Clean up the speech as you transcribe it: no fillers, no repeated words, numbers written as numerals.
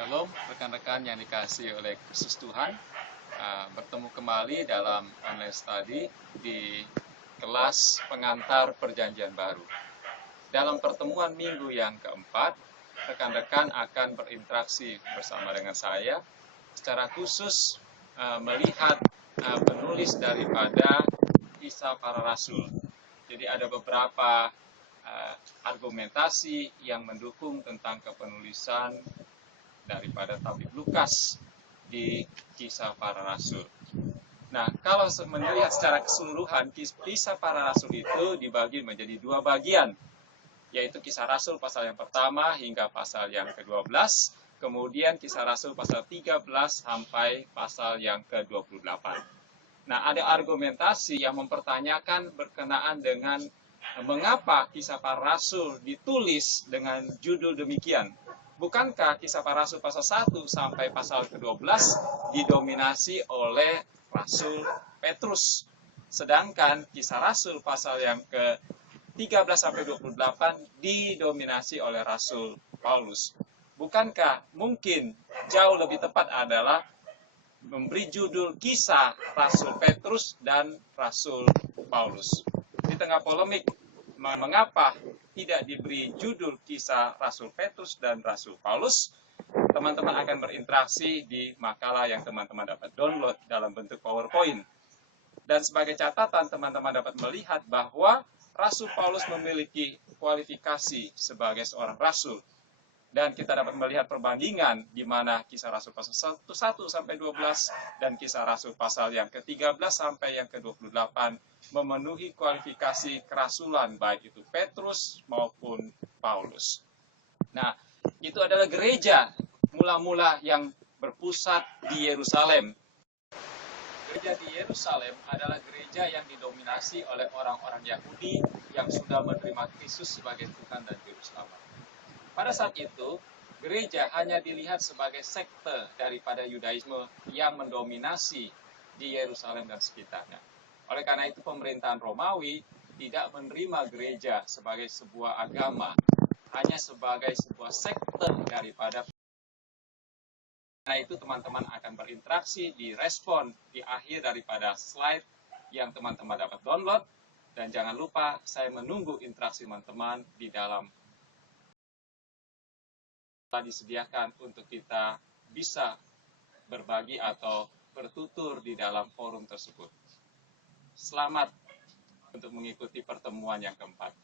Shalom rekan-rekan yang dikasihi oleh Kristus Tuhan. Bertemu kembali dalam online study di kelas pengantar perjanjian baru. Dalam pertemuan minggu yang keempat, rekan-rekan akan berinteraksi bersama dengan saya secara khusus melihat penulis daripada Kisah Para Rasul. Jadi ada beberapa argumentasi yang mendukung tentang kepenulisan daripada tabib Lukas di Kisah Para Rasul. Nah, kalau melihat secara keseluruhan, Kisah Para Rasul itu dibagi menjadi dua bagian, yaitu Kisah Rasul pasal yang pertama hingga pasal yang ke-12, kemudian Kisah Rasul pasal 13 sampai pasal yang ke-28. Nah, ada argumentasi yang mempertanyakan berkenaan dengan mengapa Kisah Para Rasul ditulis dengan judul demikian. Bukankah Kisah Para Rasul pasal 1 sampai pasal ke-12 didominasi oleh Rasul Petrus, sedangkan Kisah Rasul pasal yang ke-13 sampai 28 didominasi oleh Rasul Paulus? Bukankah mungkin jauh lebih tepat adalah memberi judul Kisah Rasul Petrus dan Rasul Paulus? Di tengah polemik mengapa tidak diberi judul Kisah Rasul Petrus dan Rasul Paulus, teman-teman akan berinteraksi di makalah yang teman-teman dapat download dalam bentuk PowerPoint. Dan sebagai catatan, teman-teman dapat melihat bahwa Rasul Paulus memiliki kualifikasi sebagai seorang rasul. Dan kita dapat melihat perbandingan di mana Kisah Rasul pasal 1 sampai 12 dan Kisah Rasul pasal yang ke-13 sampai yang ke-28 memenuhi kualifikasi kerasulan, baik itu Petrus maupun Paulus. Nah, itu adalah gereja mula-mula yang berpusat di Yerusalem. Gereja di Yerusalem adalah gereja yang didominasi oleh orang-orang Yahudi yang sudah menerima Kristus sebagai Tuhan dan Juru Selamat. Pada saat itu, gereja hanya dilihat sebagai sekte daripada Yudaisme yang mendominasi di Yerusalem dan sekitarnya. Oleh karena itu, pemerintahan Romawi tidak menerima gereja sebagai sebuah agama, hanya sebagai sebuah sekte daripada. Karena itu, teman-teman akan berinteraksi di respon di akhir daripada slide yang teman-teman dapat download. Dan jangan lupa, saya menunggu interaksi teman-teman di dalam telah disediakan untuk kita bisa berbagi atau bertutur di dalam forum tersebut. Selamat untuk mengikuti pertemuan yang keempat.